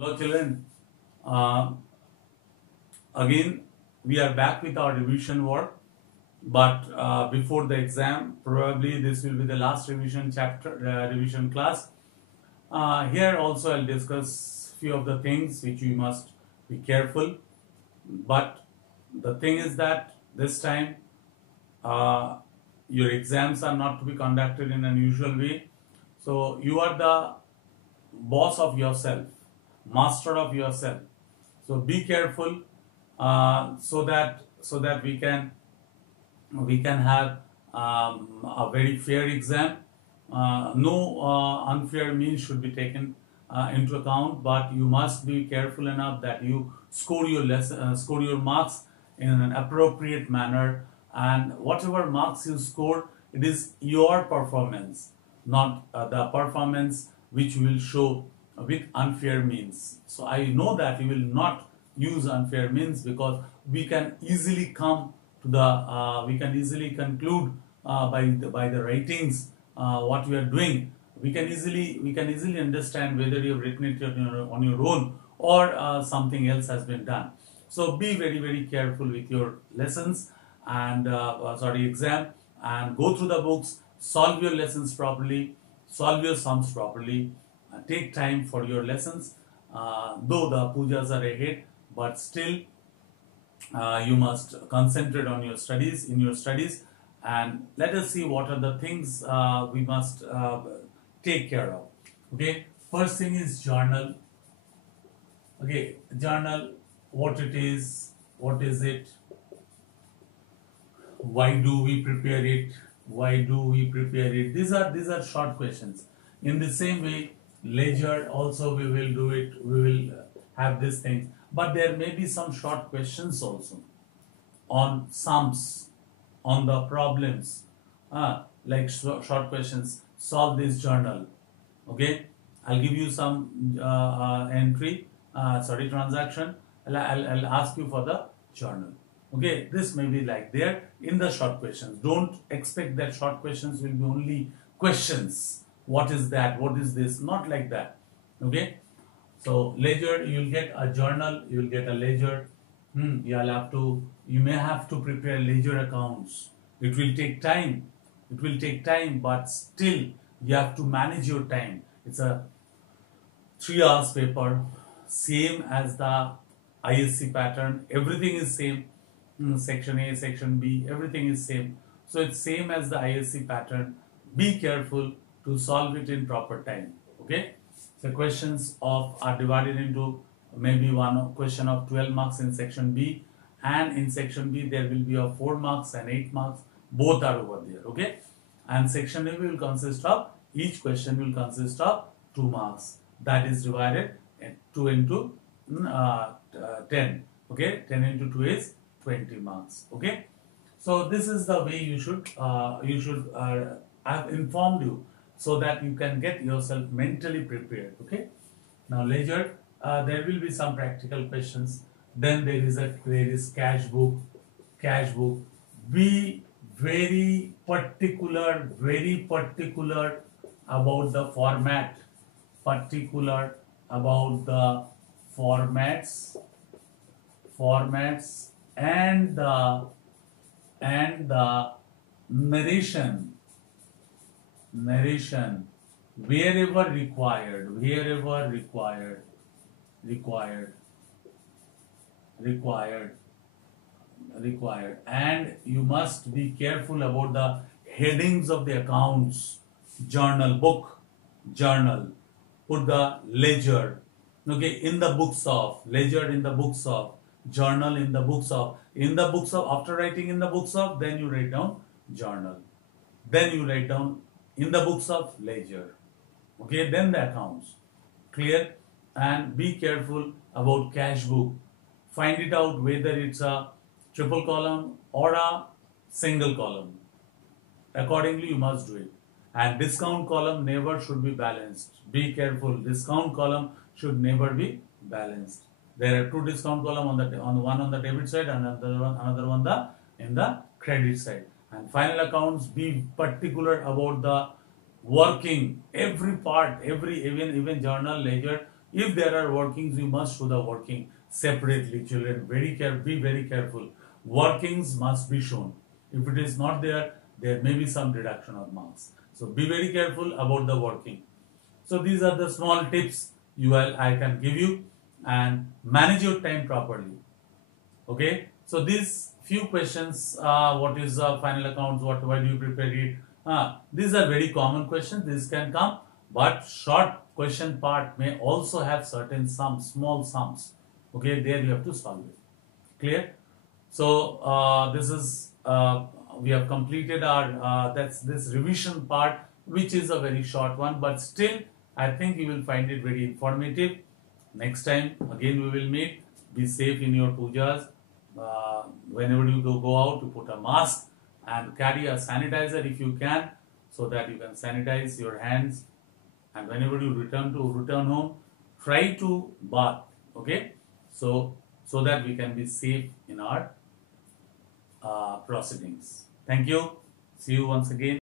Hello children, uh, again we are back with our revision work, but before the exam probably this will be the last revision chapter, revision class. Here also I'll discuss few of the things which you must be careful, but the thing is that this time uh, your exams are not to be conducted in an usual way, so you are the boss of yourself, master of yourself. So be careful, so that we can have a very fair exam. No unfair means should be taken into account, but you must be careful enough that you score your marks in an appropriate manner, and whatever marks you score, it is your performance, not the performance which will show with unfair means. So I know that you will not use unfair means, because we can easily come to the we can easily conclude by the ratings what we are doing. We can easily understand whether you have written it on your own, or something else has been done. So be very very careful with your lessons and exam, and go through the books, solve your lessons properly, solve your sums properly, take time for your lessons. Though the pujas are ahead, but still you must concentrate on your studies, in your studies, and let us see what are the things we must take care of. Okay, first thing is journal. Okay, journal, what it is, what is it, why do we prepare it, why do we prepare it? These are short questions. In the same way, ledger also we will do it, we will have these things, but there may be some short questions also on sums, on the problems, like short questions. Solve this journal. Okay, I'll give you some transaction. I'll ask you for the journal. Okay, this may be like there in the short questions. Don't expect that short questions will be only questions. What is that? What is this? Not like that. Okay, so ledger, you'll get a journal, you'll get a ledger. You may have to prepare ledger accounts. It will take time. It will take time, but still you have to manage your time. It's a 3 hours paper, same as the ISC pattern. Everything is same. Section A, section B, everything is same. So it's same as the ISC pattern. Be careful to solve it in proper time. Okay. The questions are divided into maybe one question of 12 marks in section B, and in section B there will be of 4 marks and 8 marks. Both are over there. Okay. And section A will consist of, each question will consist of 2 marks. That is divided 2 into 10. Okay. 10 into 2 is 20 marks. Okay. So this is the way you should I've informed you, so that you can get yourself mentally prepared. Okay. Now ledger, there will be some practical questions. Then there is cash book. Cash book. Be very particular about the format. Particular about the formats and the narration wherever required, and you must be careful about the headings of the accounts. Journal, book, journal, put the ledger. Okay, in the books of, ledger in the books of, journal in the books of. After writing in the books of, then you write down journal, then you write down in the books of, ledger. Okay, then the accounts. Clear? And be careful about cash book. Find it out whether it's a triple column or a single column. Accordingly, you must do it. And discount column never should be balanced. Be careful. Discount column should never be balanced. There are 2 discount column, on one on the debit side and another one in the credit side. And final accounts, be particular about the working, every part, even journal, ledger If there are workings, you must show the working separately, children. Be very careful. Workings must be shown. If it is not there, there may be some deduction of marks. So be very careful about the working. So these are the small tips I can give you, and manage your time properly. Okay, so these few questions, what is final accounts, why do you prepare it, these are very common questions. These can come, but short question part may also have certain sums, small sums. Okay, there you have to solve it. Clear? So this is we have completed our that's this revision part, which is a very short one, but still I think you will find it very informative. Next time again we will meet. Be safe in your pujas. Whenever you go out, you put a mask and carry a sanitizer if you can, so that you can sanitize your hands. And whenever you return home, try to bath. Okay, so that we can be safe in our proceedings. Thank you. See you once again.